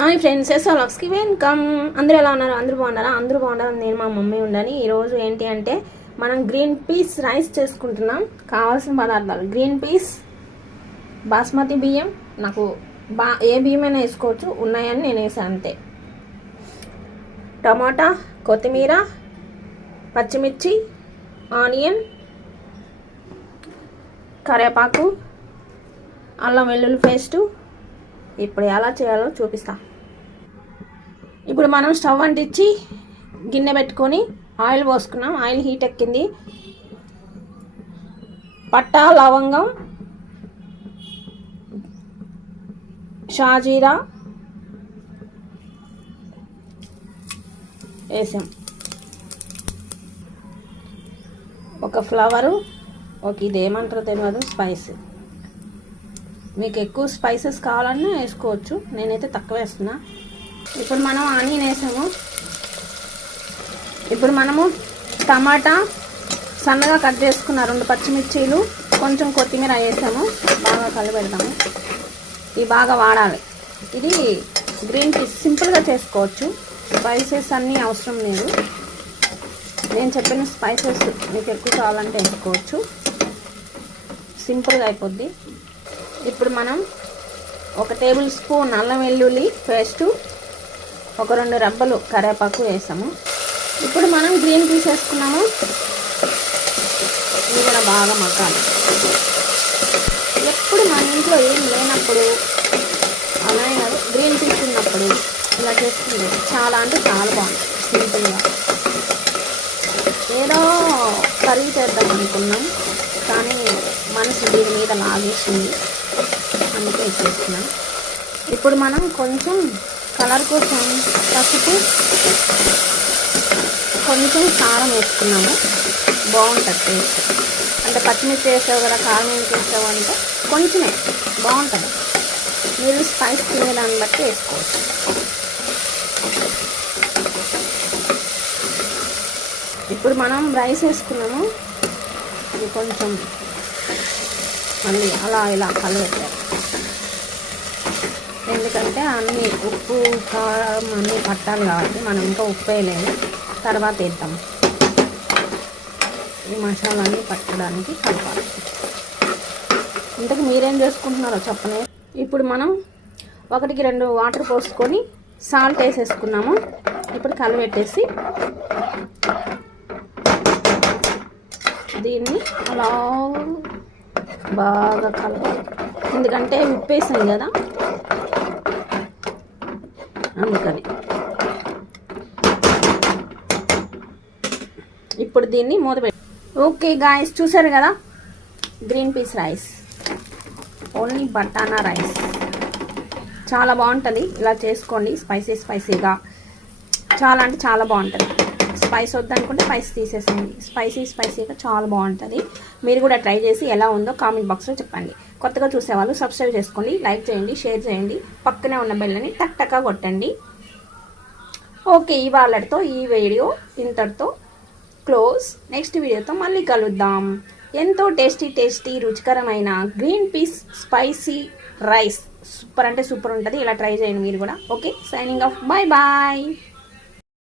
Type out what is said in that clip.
Hi friends, ఎస్ఆర్కి welcome. అందరూ ఎలా ఉన్నారు? అందరూ బాగున్నారా? అందరూ బాగున్నారు. నేను మా మమ్మీ ఉండాలి. ఈరోజు ఏంటి అంటే మనం గ్రీన్ పీస్ రైస్ చేసుకుంటున్నాం. కావాల్సిన పదార్థాలు గ్రీన్ పీస్, బాస్మతి బియ్యం, నాకు ఏ బియ్యమైనా వేసుకోవచ్చు, ఉన్నాయని నేను వేసాను అంతే. టమాటా, కొత్తిమీర, పచ్చిమిర్చి, ఆనియన్, కరివేపాకు, అల్లం వెల్లుల్లి పేస్టు. ఇప్పుడు ఎలా చేయాలో చూపిస్తా. ఇప్పుడు మనం స్టవ్ అంటించి గిన్నె పెట్టుకొని ఆయిల్ పోసుకున్నాం. ఆయిల్ హీట్ ఎక్కింది. పట్టా, లవంగం, షాజీరా వేసాం. ఒక ఫ్లవరు, ఒక ఇదేమంటారో తెలియదు, స్పైస్. మీకు ఎక్కువ స్పైసెస్ కావాలన్నా వేసుకోవచ్చు, నేనైతే తక్కువ వేస్తున్నా. ఇప్పుడు మనం ఆనియన్ వేసాము. ఇప్పుడు మనము టమాటా సన్నగా కట్ చేసుకున్న 2 పచ్చిమిర్చీలు, కొంచెం కొత్తిమీర వేసాము. బాగా కలిపెడతాము. ఇవి బాగా వాడాలి. ఇది గ్రీన్ పీస్ సింపుల్గా చేసుకోవచ్చు, స్పైసెస్ అన్నీ అవసరం లేదు. నేను చెప్పిన స్పైసెస్ మీకు ఎక్కువ కావాలంటే వేసుకోవచ్చు, సింపుల్గా అయిపోద్ది. ఇప్పుడు మనం 1 టేబుల్ స్పూన్ అల్లం వెల్లుల్లి పేస్టు, ఒక 2 రెబ్బలు కరివేపాకు వేసాము. ఇప్పుడు మనం గ్రీన్ పీస్ వేసుకున్నాము. ఇది కూడా బాగా మగ్గాలి. ఎప్పుడు మన ఇంట్లో ఏం లేనప్పుడు, అలానే కాదు, గ్రీన్ పీస్ ఉన్నప్పుడు ఇలా చేసుకుంటే చాలా అంటే చాలా బాగుంది. సింపుల్గా ఏదో కర్రీ చేద్దాం అనుకున్నాం, కానీ మనసు దీని మీద లాగేసింది, అందుకే చేస్తున్నాం. ఇప్పుడు మనం కొంచెం కలర్ కోసం పసుపు, కొంచెం కారం వేసుకున్నాము. బాగుంటుంది టేస్ట్. అంటే పచ్చిమిర్చి వేసావు కదా, కారం ఎందుకు వేసావు అంటే కొంచెమే బాగుంటుంది. మీరు స్పైస్ తినేదాన్ని బట్టి వేసుకోవచ్చు. ఇప్పుడు మనం రైస్ వేసుకున్నాము. ఇది కొంచెం మళ్ళీ అలా ఇలా కలిపెట్టారు, ఎందుకంటే అన్నీ ఉప్పు కారం అన్నీ పట్టాలి కాబట్టి. మనం ఇంకా ఉప్పు వేయలేదు, తర్వాత వేద్దాం. ఈ మసాలాన్ని పట్టడానికి కలపాలి. ఇంతకు మీరేం చేసుకుంటున్నారో చెప్పండి. ఇప్పుడు మనం 1కి 2 వాటర్ పోసుకొని సాల్ట్ వేసేసుకున్నాము. ఇప్పుడు కలిపెట్టేసి దీన్ని అలా బాగా కలపాలి, ఎందుకంటే ఉప్పు వేసాం కదా, అందుకని. ఇప్పుడు దీన్ని మూత పెట్టి. ఓకే గాయస్, చూసారు కదా గ్రీన్ పీస్ రైస్, ఓన్లీ బటానా రైస్. చాలా బాగుంటుంది, ఇలా చేసుకోండి. స్పైసీగా చాలా అంటే చాలా బాగుంటుంది. స్పైస్ వద్దనుకుంటే స్పైస్ తీసేసేయండి. స్పైసీగా చాలా బాగుంటుంది. మీరు కూడా ట్రై చేసి ఎలా ఉందో కామెంట్ బాక్స్లో చెప్పండి. కొత్తగా చూసేవాళ్ళు సబ్స్క్రైబ్ చేసుకోండి, లైక్ చేయండి, షేర్ చేయండి, పక్కనే ఉన్న బెల్లని టక్టక్గా కొట్టండి. ఓకే, ఇవాళతో ఈ వీడియో ఇంతటితో క్లోజ్. నెక్స్ట్ వీడియోతో మళ్ళీ కలుద్దాం. ఎంతో టేస్టీ రుచికరమైన green peas spicy rice super అంటే సూపర్ ఉంటుంది. ఇలా ట్రై చేయండి మీరు కూడా. Okay, signing off. బాయ్.